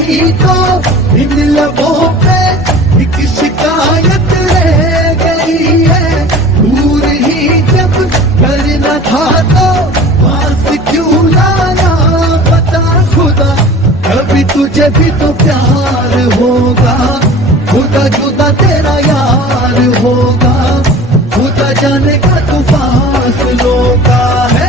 ही तो इन लबों पे एक शिकायत रह गई है। दूर ही जब करना था तो पास क्यों लाया बता खुदा। कभी तुझे भी तो प्यार होगा, खुदा जुदा तेरा यार होगा। खुदा जाने का तू फासलों का है।